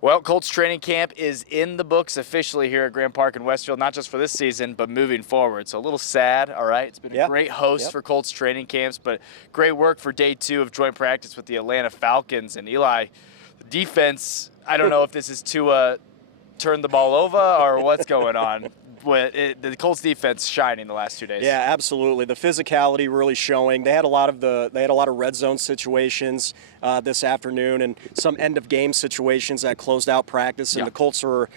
Well, Colts training camp is in the books officially here at Grand Park in Westfield, not just for this season, but moving forward. So a little sad, all right? It's been a great host for Colts training camps, but great work for day 2 of joint practice with the Atlanta Falcons. And Eli, the defense, I don't know if this is to turn the ball over or what's going on. The Colts defense shining the last 2 days. Yeah, absolutely. The physicality really showing. They had a lot of red zone situations this afternoon and some end of game situations that closed out practice, and the Colts were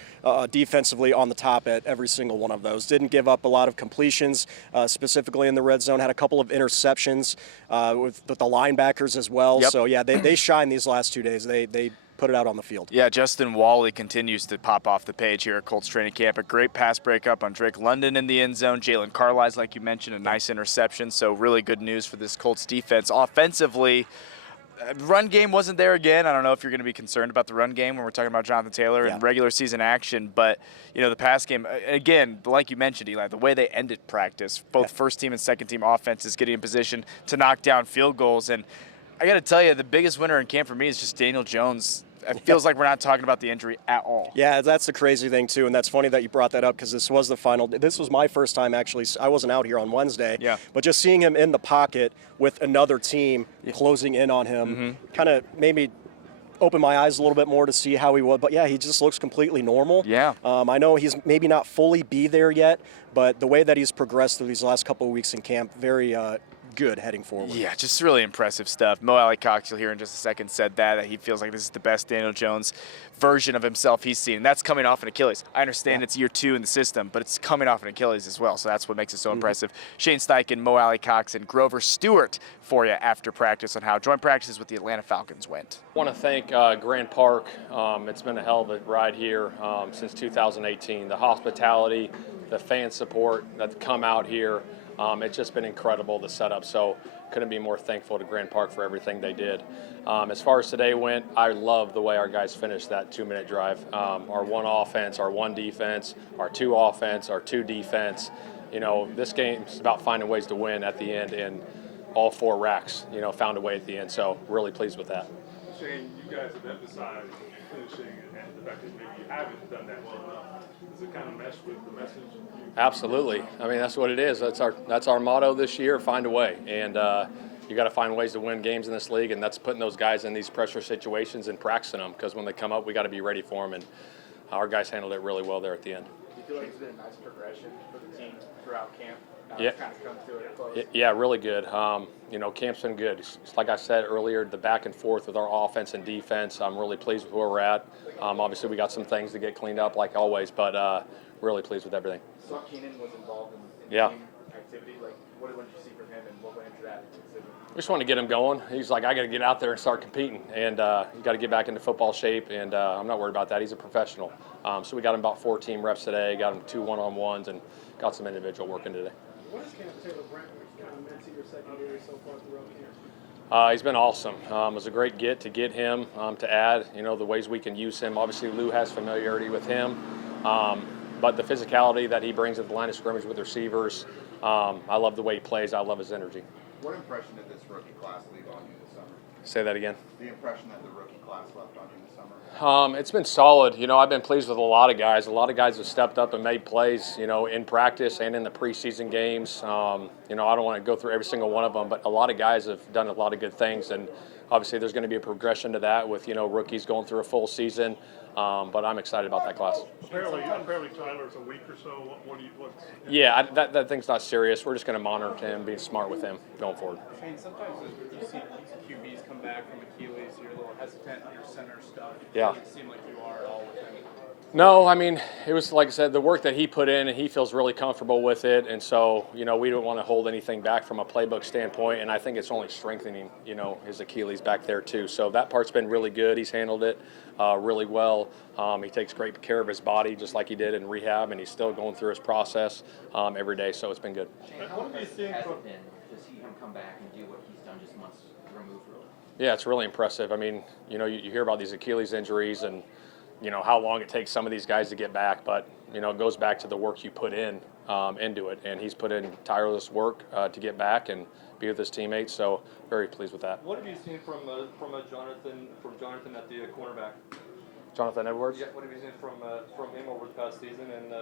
defensively on the top at every single one of those. Didn't give up a lot of completions, specifically in the red zone. Had a couple of interceptions with the linebackers as well. So yeah, they shined these last 2 days. They put it out on the field. Yeah, Justin Wally continues to pop off the page here at Colts training camp. A great pass breakup on Drake London in the end zone. Jalen Carlisle, like you mentioned, a nice interception. So really good news for this Colts defense. Offensively, run game wasn't there again. I don't know if you're going to be concerned about the run game when we're talking about Jonathan Taylor and regular season action. But, you know, the pass game, again, like you mentioned, Eli, the way they ended practice, both first team and second team offenses getting in position to knock down field goals. And I got to tell you, the biggest winner in camp for me is just Daniel Jones. It feels like we're not talking about the injury at all. Yeah, that's the crazy thing, too, and that's funny that you brought that up because this was the final. This was my first time, actually. I wasn't out here on Wednesday, but just seeing him in the pocket with another team closing in on him kind of made me open my eyes a little bit more to see how he would. But, yeah, he just looks completely normal. Yeah. I know he's maybe not fully be there yet, but the way that he's progressed through these last couple of weeks in camp, very good heading forward. Yeah, just really impressive stuff. Mo Alley-Cox, you'll hear in just a second, said that he feels like this is the best Daniel Jones version of himself he's seen. And that's coming off an Achilles. I understand it's year 2 in the system, but it's coming off an Achilles as well, so that's what makes it so impressive. Shane Steichen, Mo Alley-Cox, and Grover Stewart for you after practice on how joint practices with the Atlanta Falcons went. I want to thank Grand Park. It's been a hell of a ride here since 2018. The hospitality, the fan support that come out here, it's just been incredible, the setup. So couldn't be more thankful to Grand Park for everything they did. As far as today went, I love the way our guys finished that 2-minute drive. Our 1 offense, our 1 defense, our 2 offense, our 2 defense. You know, this game's about finding ways to win at the end, and all 4 racks, you know, found a way at the end. So really pleased with that. Shane, you guys have emphasized finishing and the fact that maybe you haven't done that well enough. Does it kind of mesh with the message? Absolutely. I mean, that's what it is. That's our motto this year, find a way. And you got to find ways to win games in this league, and that's putting those guys in these pressure situations and practicing them, because when they come up, we got to be ready for them. And our guys handled it really well there at the end. Do you feel like it's been a nice progression for the team throughout camp? Yeah. Kind of come to it close? Yeah, really good. You know, camp's been good. It's like I said earlier, the back and forth with our offense and defense, I'm really pleased with where we're at. Obviously, we got some things to get cleaned up like always, but really pleased with everything. So Keenan was involved in Yeah. team activity. Like, what did you see from him, and what went into that decision? We just want to get him going. He's like, I got to get out there and start competing, and you got to get back into football shape, and I'm not worried about that. He's a professional. So we got him about 4 team reps today, got him 2 one-on-ones, and got some individual working today. What has Camp Taylor Brentwood kind of meant to your secondary so far throughout the year? He's been awesome. It was a great get to get him to add, you know, the ways we can use him. Obviously, Lou has familiarity with him, but the physicality that he brings at the line of scrimmage with receivers, I love the way he plays. I love his energy. What impression did this rookie class leave on you this summer? Say that again. The impression that the rookie class left on you this summer? It's been solid. You know, I've been pleased with a lot of guys. A lot of guys have stepped up and made plays, you know, in practice and in the preseason games. You know, I don't want to go through every single one of them, but a lot of guys have done a lot of good things. And obviously there's going to be a progression to that with, you know, rookies going through a full season. But I'm excited about that class. Apparently Tyler's a week or so. What's Yeah, that thing's not serious. We're just going to monitor him, be smart with him going forward. Shane, sometimes you see QBs come back from Achilles, you're a little hesitant on your center stuff. Yeah. It doesn't seem like you are at all with him. No, I mean, it was, like I said, the work that he put in, and he feels really comfortable with it. And so, you know, we don't want to hold anything back from a playbook standpoint. And I think it's only strengthening, you know, his Achilles back there too. So that part's been really good. He's handled it really well. He takes great care of his body, just like he did in rehab, and he's still going through his process every day. So it's been good. What do you think has it been to see him come back and do what he's done just months removed, really? Yeah, it's really impressive. I mean, you know, you hear about these Achilles injuries and, you know, how long it takes some of these guys to get back, but, you know, it goes back to the work you put in into it, and he's put in tireless work to get back and be with his teammates, so very pleased with that. What have you seen from Jonathan at the cornerback? Jonathan Edwards. Yeah, what have you seen from him over the past season and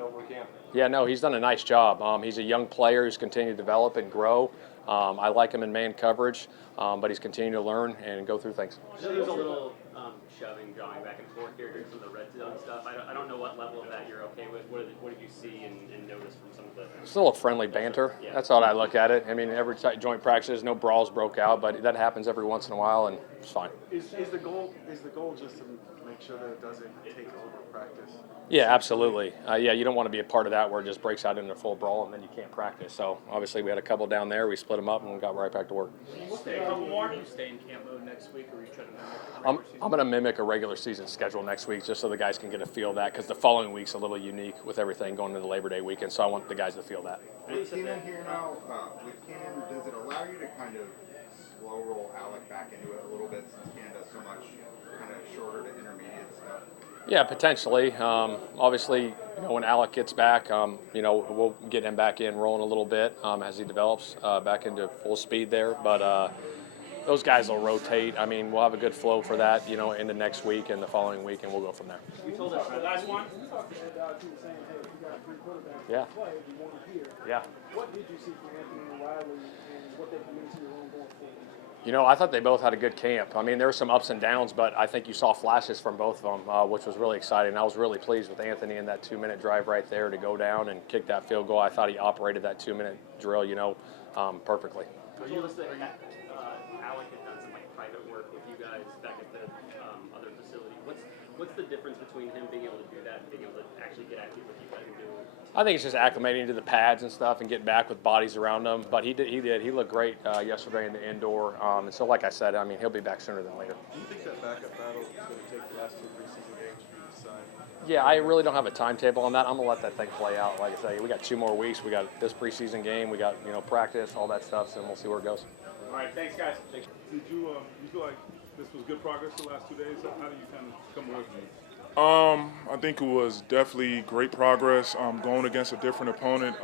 over camp? Yeah, no, he's done a nice job. He's a young player who's continued to develop and grow. I like him in man coverage, but he's continuing to learn and go through things. There's a little shoving, jawing back and forth here during some of the red zone stuff. I don't know what level of that you're okay with. What did you see and notice from some of the? It's a little friendly banter. Yeah. That's how I look at it. I mean, every joint practice, no brawls broke out, but that happens every once in a while, and it's fine. Is the goal just to make sure that it doesn't take over practice? Yeah, absolutely. Yeah, you don't want to be a part of that where it just breaks out into a full brawl and then you can't practice. So obviously we had a couple down there. We split them up and got right back to work. You stay in camp mode next week, or are you trying to? I'm going to mimic a regular season schedule next week just so the guys can get a feel of that, because the following week's a little unique with everything going into the Labor Day weekend. So I want the guys to feel that. With Keenan here now, with Keenan, does it allow you to kind of slow roll Alec back into it a little bit since Keenan does so much kind of shorter to intermediate stuff? Yeah, potentially. Obviously, when Alec gets back, we'll get him back in rolling a little bit as he develops back into full speed there. But those guys will rotate. I mean, we'll have a good flow for that, into next week and the following week, and we'll go from there. You told us the last one. You talked to Ed Dodge, he was saying, hey, if you got 3 quarterbacks Yeah. to play, you want to hear. Yeah. What did you see from Anthony and Riley and what they can mean to your own going forward? I thought they both had a good camp. I mean, there were some ups and downs, but I think you saw flashes from both of them, which was really exciting. I was really pleased with Anthony in that 2-minute drive right there to go down and kick that field goal. I thought he operated that 2-minute drill, perfectly. You told us that Alec had done some private work with you guys back at the other facility. What's the difference between him being able to do that and being able to actually get active with you guys and do it? I think it's just acclimating to the pads and stuff and getting back with bodies around him. But he did. He looked great yesterday in the indoor. And so, like I said, I mean, he'll be back sooner than later. Do you think that backup battle is going to take the last 2 preseason games for you to decide? Yeah, I really don't have a timetable on that. I'm gonna let that thing play out. Like I say, we got 2 more weeks. We got this preseason game. We got practice, all that stuff, and we'll see where it goes. All right, thanks, guys. Did you feel like this was good progress the last 2 days? How do you kind of come away from it? I think it was definitely great progress. Going against a different opponent,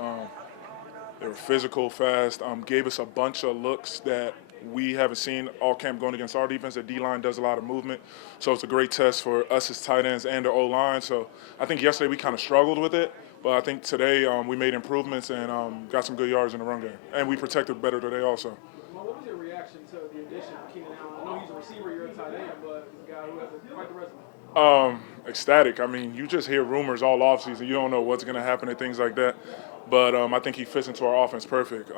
they were physical, fast. Gave us a bunch of looks that we haven't seen all camp going against our defense. The D-line does a lot of movement, so it's a great test for us as tight ends and the O-line. So I think yesterday we kind of struggled with it, but I think today we made improvements and got some good yards in the run game, and we protected better today also. Well, what was your reaction to the addition of Keenan Allen? I know he's a receiver, you're a tight end, but he's a guy who has quite the resume. Ecstatic. I mean, you just hear rumors all offseason. You don't know what's going to happen and things like that. But I think he fits into our offense perfect.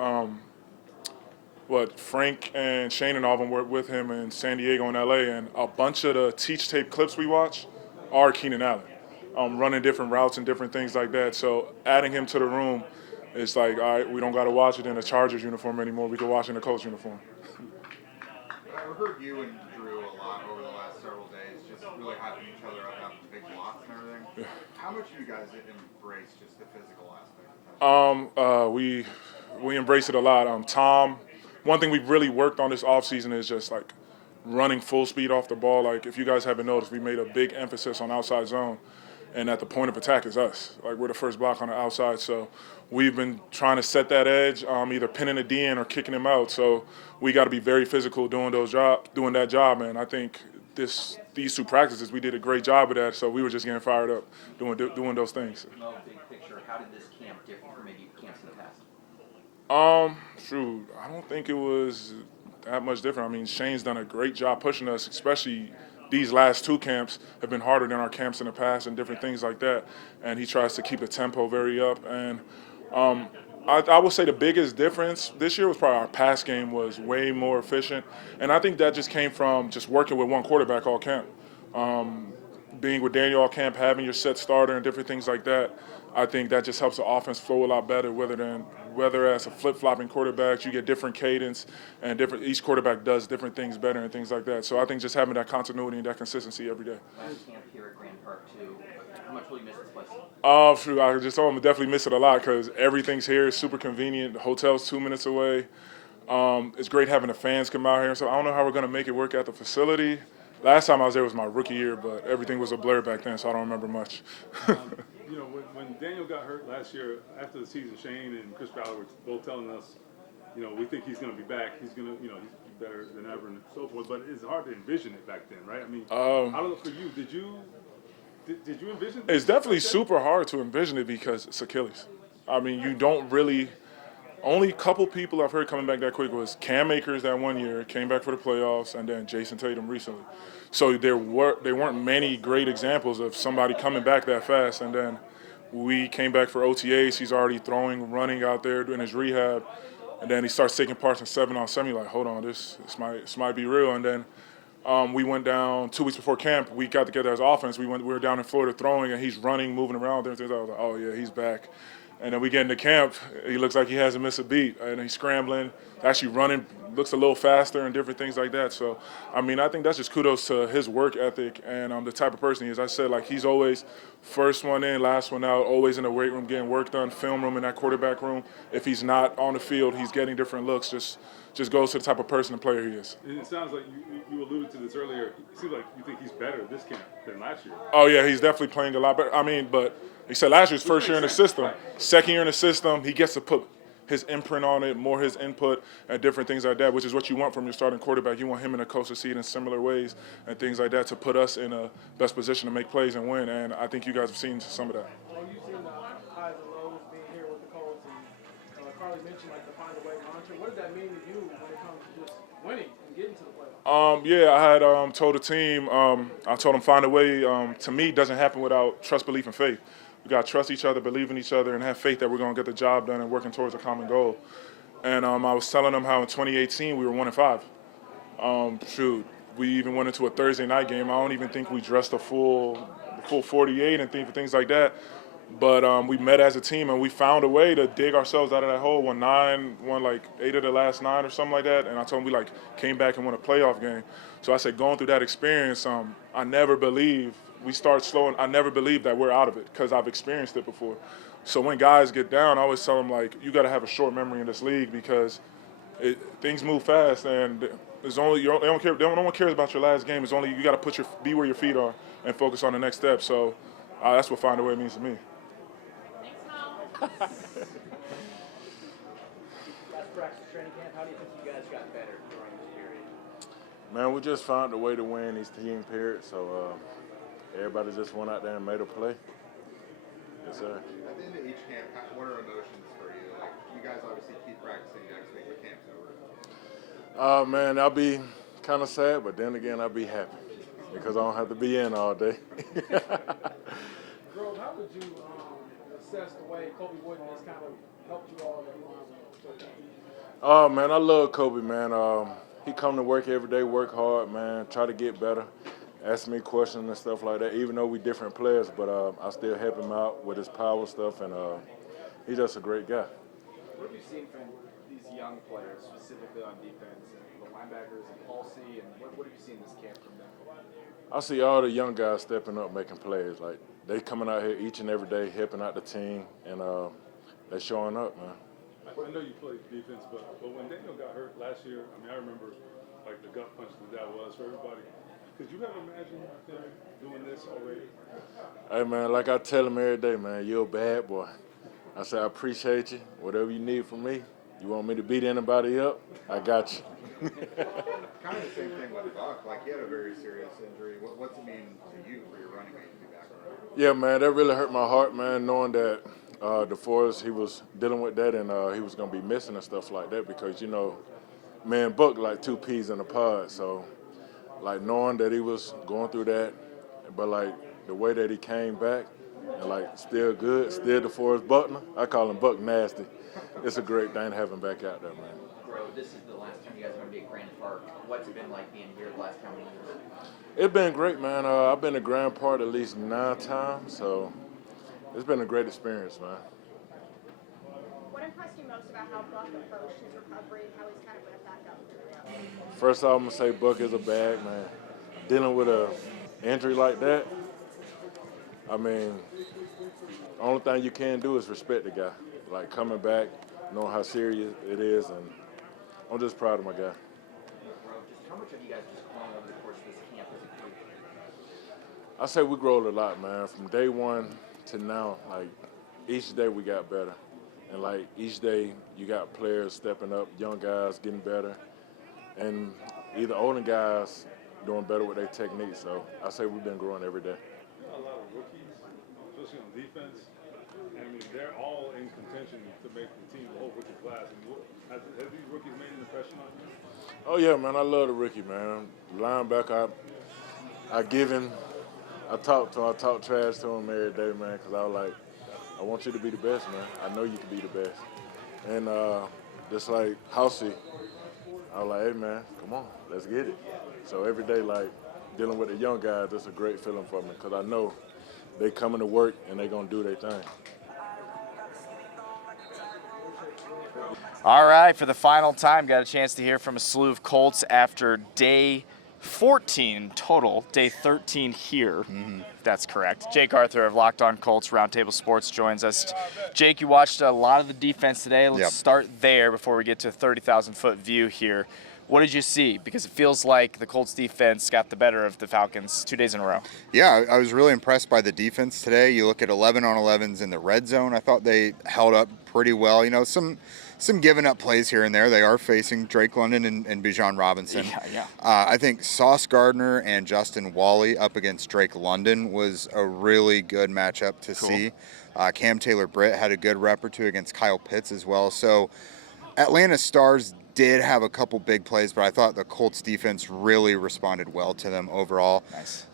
Frank and Shane and all of them worked with him in San Diego and LA, and a bunch of the teach tape clips we watch are Keenan Allen, running different routes and different things like that. So adding him to the room, it's like, all right, we don't got to watch it in a Chargers uniform anymore. We can watch it in a Colts uniform. I've heard you and Drew a lot over the last several days, just really hyping each other up, having big blocks and everything. Yeah. How much do you guys embrace just the physical aspect? We embrace it a lot. Tom, one thing we've really worked on this offseason is just running full speed off the ball. Like, if you guys haven't noticed, we made a big emphasis on outside zone, and at the point of attack is us. Like, we're the first block on the outside, so we've been trying to set that edge, either pinning a D in or kicking him out. So we got to be very physical doing that job, and I think these 2 practices we did a great job of that. So we were just getting fired up doing those things. No, big picture, how did this camp differ from maybe camps in the past? I don't think it was that much different. I mean, Shane's done a great job pushing us, especially these last 2 camps have been harder than our camps in the past and different things like that. And he tries to keep the tempo very up. And I would say the biggest difference this year was probably our pass game was way more efficient. And I think that just came from just working with one quarterback all camp. Being with Daniel all camp, having your set starter and different things like that, I think that just helps the offense flow a lot better, whether as a flip-flopping quarterback, you get different cadence and each quarterback does different things better and things like that. So I think just having that continuity and that consistency every day. Last camp here at Grand Park, too. How much will you miss this place? I just told him to definitely miss it a lot because everything's here. It's super convenient. The hotel's 2 minutes away. It's great having the fans come out here. So I don't know how we're going to make it work at the facility. Last time I was there was my rookie year, but everything was a blur back then, so I don't remember much. When Daniel got hurt last year, after the season, Shane and Chris Ballard were both telling us, we think he's going to be back. He's going to, he's better than ever and so forth. But it's hard to envision it back then, right? I mean, I don't know for you. Did you envision? It's definitely super hard to envision it because it's Achilles. I mean, you don't really. Only couple people I've heard coming back that quick was Cam Akers that one year, came back for the playoffs, and then Jason Tatum recently. So there weren't many great examples of somebody coming back that fast. And then we came back for OTAs. He's already throwing, running out there doing his rehab. And then he starts taking parts in 7-on-7. You're like, hold on, this might be real. And then we went down 2 weeks before camp. We got together as offense. We were down in Florida throwing, and he's running, moving around. There, I was like, oh yeah, he's back. And then we get into camp, he looks like he hasn't missed a beat. And he's scrambling, actually running, looks a little faster and different things like that. So, I mean, I think that's just kudos to his work ethic and the type of person he is. I said, like, he's always first one in, last one out, always in the weight room getting work done, film room in that quarterback room. If he's not on the field, he's getting different looks. Just goes to the type of person and player he is. It sounds like you alluded to this earlier. It seems like you think he's better this camp than last year. Oh, yeah, he's definitely playing a lot better. I mean, but he said last year's first year in the system. Second year in the system, he gets to put his imprint on it, more his input, and different things like that, which is what you want from your starting quarterback. You want him and the coach to see it in similar ways and things like that to put us in a best position to make plays and win. And I think you guys have seen some of that. Well, you've seen the highs and lows being here with the Colts, and Carly mentioned like the find a way mantra. What does that mean to you when it comes to just winning and getting to the playoffs? Yeah, I had told the team, I told them find a way. To me, it doesn't happen without trust, belief, and faith. We got to trust each other, believe in each other, and have faith that we're going to get the job done and working towards a common goal. And I was telling them how in 2018 we were 1-5. We even went into a Thursday night game. I don't even think we dressed the full 48 and things like that. But we met as a team, and we found a way to dig ourselves out of that hole. Won 8 of the last 9 or something like that. And I told them we came back and won a playoff game. So I said, going through that experience, I never believed we start slowing. I never believed that we're out of it because I've experienced it before. So when guys get down, I always tell them, you got to have a short memory in this league because things move fast, and it's only no one cares about your last game. It's only you got to be where your feet are and focus on the next step. So that's what find a way means to me. Last practice training camp, how do you think you guys got better during this period? Man, we just found a way to win these team periods, so everybody just went out there and made a play. Yes, sir. At the end of each camp, what are emotions for you? Like, you guys obviously keep practicing next week, but camp's over. Man, I'll be kind of sad, but then again, I'll be happy because I don't have to be in all day. Grove, how would you assess the way Kobe Wooden has kind of helped you all that Oh, man, I love Kobe, man. He come to work every day, work hard, man, try to get better, ask me questions and stuff like that, even though we different players, but I still help him out with his power stuff, and he's just a great guy. What have you seen from these young players, specifically on defense, and the linebackers and Halsey, and what have you seen this camp from them? I see all the young guys stepping up, making plays. Like, they coming out here each and every day, helping out the team, and they showing up, man. I know you played defense, but when Daniel got hurt last year, I mean, I remember the gut punch that was for everybody. Could you ever imagine him doing this already? Hey, man, like I tell him every day, man, you're a bad boy. I say, I appreciate you. Whatever you need from me, you want me to beat anybody up, I got you. Kind of the same thing with Buck. He had a very serious injury. What's it mean to you for your running mate to be back? Yeah, man, that really hurt my heart, man, knowing that DeForest, he was dealing with that and he was going to be missing and stuff like that because, me and Buck like two peas in a pod. So, knowing that he was going through that, but, the way that he came back and, still good, still DeForest Buckner, I call him Buck Nasty. It's a great thing to have him back out there, man. Bro, this is the last time you guys are going to be at Grand Park. What's it been like being here the last how many years? It's been great, man. I've been to Grand Park at least 9 times, so it's been a great experience, man. What impressed you most about how Buck approached his recovery and how he's kind of went back up through it? First off, I'm going to say Buck is a bag, man. Dealing with an injury like that, I mean, the only thing you can do is respect the guy. Coming back, knowing how serious it is, and I'm just proud of my guy. Bro, just how much have you guys just grown over the course of this camp as a group? I say we grow a lot, man. From day one to now, each day we got better. And each day you got players stepping up, young guys getting better. and either older guys doing better with their technique. So I say we've been growing every day. A lot of rookies, especially on defense. I mean, they're all in contention to make the team, the whole rookie class. And have these rookies made an impression on you? Oh yeah, man, I love the rookie, man. Linebacker, I talk trash to him every day, man, because I was like, I want you to be the best, man. I know you can be the best. And just like Housey, I was like, hey, man, come on, let's get it. So every day, like, dealing with the young guys, that's a great feeling for me because I know they coming to work and they going to do their thing. All right, for the final time, got a chance to hear from a slew of Colts after day 14 total, day 13 here. That's correct. Jake Arthur of Locked On Colts Roundtable Sports joins us. Jake, you watched a lot of the defense today. Let's start there before we get to a 30,000-foot view here. What did you see? Because it feels like the Colts defense got the better of the Falcons 2 days in a row. Yeah, I was really impressed by the defense today. You look at 11 on 11s in the red zone. I thought they held up pretty well. You know, some giving up plays here and there. They are facing Drake London and Bijan Robinson. I think Sauce Gardner and Justin Wally up against Drake London was a really good matchup to see. Cam Taylor-Britt had a good rep or two against Kyle Pitts as well. So Atlanta Stars did have a couple big plays, but I thought the Colts defense really responded well to them overall. Nice.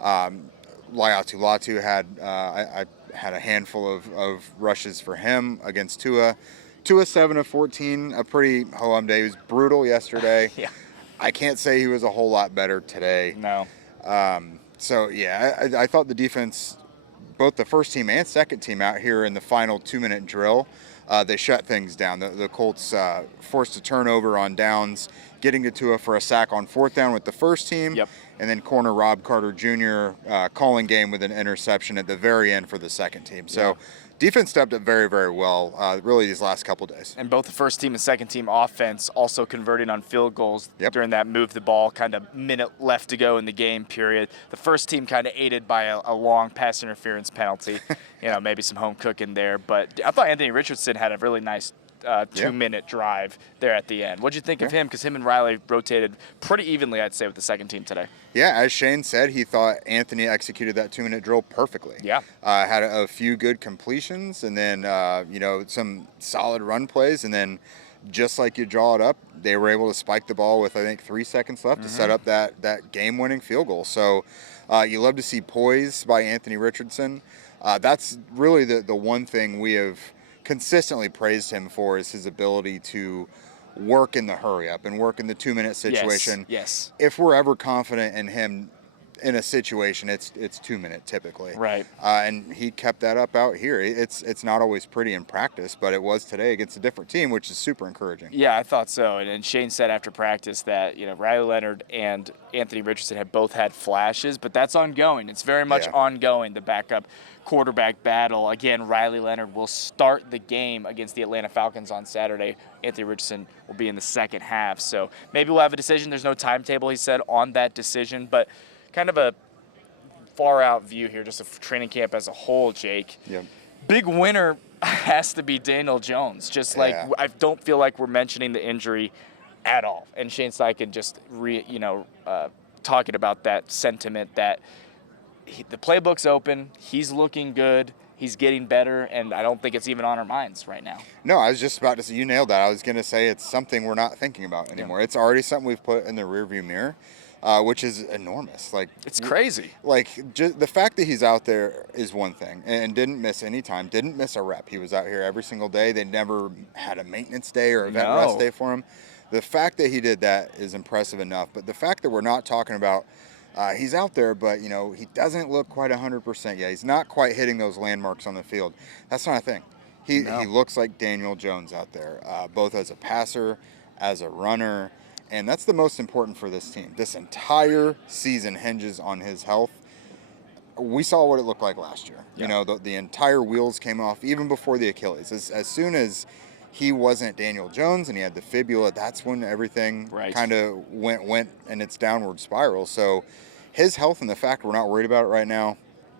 Latu had I had a handful of rushes for him against Tua. Tua 7 of 14, a pretty ho-hum day. He was brutal yesterday. I can't say he was a whole lot better today. No. So yeah, I thought the defense, both the first team and second team out here in the final 2-minute drill, they shut things down. The Colts forced a turnover on downs, getting to Tua for a sack on fourth down with the first team, and then corner Rob Carter Jr. Calling game with an interception at the very end for the second team. So defense stepped up very, very well, really these last couple days. And both the first team and second team offense also converting on field goals during that move the ball kind of minute left to go in the game period. The first team kind of aided by a long pass interference penalty. You know, maybe some home cooking there. But I thought Anthony Richardson had a really nice 2-minute drive there at the end. What'd you think of him? Because him and Riley rotated pretty evenly, I'd say, with the second team today. Yeah, as Shane said, he thought Anthony executed that 2-minute drill perfectly. Had a few good completions and then, some solid run plays. And then just like you draw it up, they were able to spike the ball with, I think, 3 seconds left to set up that game-winning field goal. So you love to see poise by Anthony Richardson. That's really the one thing we have consistently praised him for is his ability to work in the hurry up and work in the 2-minute situation. Yes. If we're ever confident in him in a situation, it's 2-minute typically. Right. And he kept that up out here. It's not always pretty in practice, but it was today against a different team, which is super encouraging. Yeah, I thought so. And Shane said after practice that, Riley Leonard and Anthony Richardson have both had flashes, but that's ongoing. It's very much ongoing, the backup quarterback battle. Again, Riley Leonard will start the game against the Atlanta Falcons on Saturday. Anthony Richardson will be in the second half. So maybe we'll have a decision. There's no timetable, he said, on that decision, but kind of a far-out view here, just of training camp as a whole, Jake. Big winner has to be Daniel Jones. Just like I don't feel like we're mentioning the injury at all. And Shane Steichen just talking about that sentiment that the playbook's open, he's looking good, he's getting better, and I don't think it's even on our minds right now. No, I was just about to say, you nailed that. I was going to say it's something we're not thinking about anymore. It's already something we've put in the rearview mirror. Which is enormous. Like, it's crazy. Like, the fact that he's out there is one thing, and didn't miss any time, didn't miss a rep. He was out here every single day. They never had a maintenance day or event rest day for him. The fact that he did that is impressive enough, but the fact that we're not talking about he's out there, but, he doesn't look quite 100% yet. He's not quite hitting those landmarks on the field. That's not a thing. He looks like Daniel Jones out there, both as a passer, as a runner. And that's the most important for this team. This entire season hinges on his health. We saw what it looked like last year. The entire wheels came off even before the Achilles. As soon as he wasn't Daniel Jones and he had the fibula, that's when everything kind of went in its downward spiral. So his health and the fact we're not worried about it right now,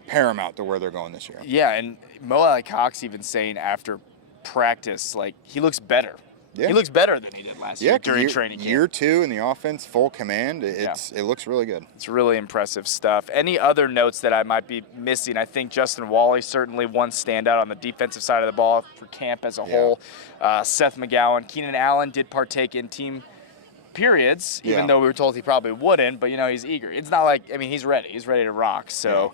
paramount to where they're going this year. Yeah, and Mo Ali Cox even saying after practice, like, he looks better. Yeah. He looks better than he did last year during training camp. Year 2 in the offense, full command. It looks really good. It's really impressive stuff. Any other notes that I might be missing? I think Justin Wally certainly one standout on the defensive side of the ball for camp as a whole. Seth McGowan, Keenan Allen did partake in team periods, even though we were told he probably wouldn't, but he's eager. It's not like, he's ready to rock. So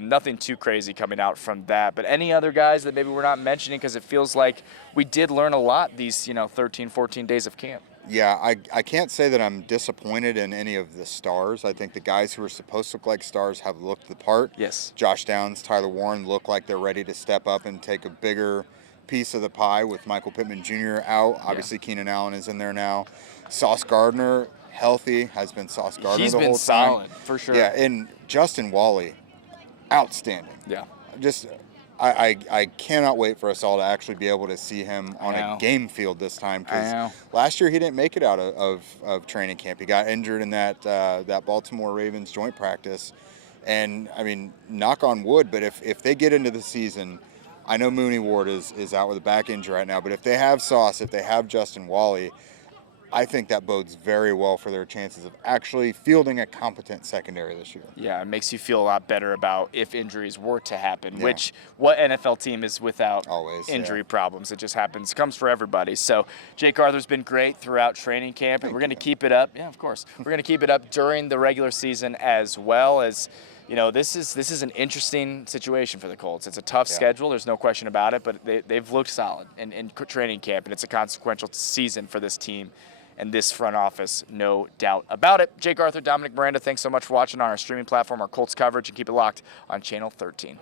nothing too crazy coming out from that. But any other guys that maybe we're not mentioning, because it feels like we did learn a lot these 13, 14 days of camp. Yeah, I can't say that I'm disappointed in any of the stars. I think the guys who are supposed to look like stars have looked the part. Yes. Josh Downs, Tyler Warren look like they're ready to step up and take a bigger piece of the pie with Michael Pittman Jr. out. Obviously, Keenan Allen is in there now. Sauce Gardner, healthy, has been Sauce Gardner He's the been whole solid, time. for sure. Yeah, and Justin Wally, outstanding. Yeah. Just, I cannot wait for us all to actually be able to see him on a game field this time, because last year he didn't make it out of training camp. He got injured in that Baltimore Ravens joint practice. And, knock on wood, but if they get into the season, I know Mooney Ward is out with a back injury right now, but if they have Sauce, if they have Justin Wally, I think that bodes very well for their chances of actually fielding a competent secondary this year. Yeah, it makes you feel a lot better about if injuries were to happen, which what NFL team is without injury problems? It just happens, comes for everybody. So Jake Arthur's been great throughout training camp, and we're going to keep it up. Yeah, of course. We're going to keep it up during the regular season as well. As this is an interesting situation for the Colts. It's a tough schedule, there's no question about it, but they've looked solid in training camp, and it's a consequential season for this team and this front office, no doubt about it. Jake Arthur, Dominic Miranda, thanks so much for watching on our streaming platform, our Colts coverage, and keep it locked on Channel 13.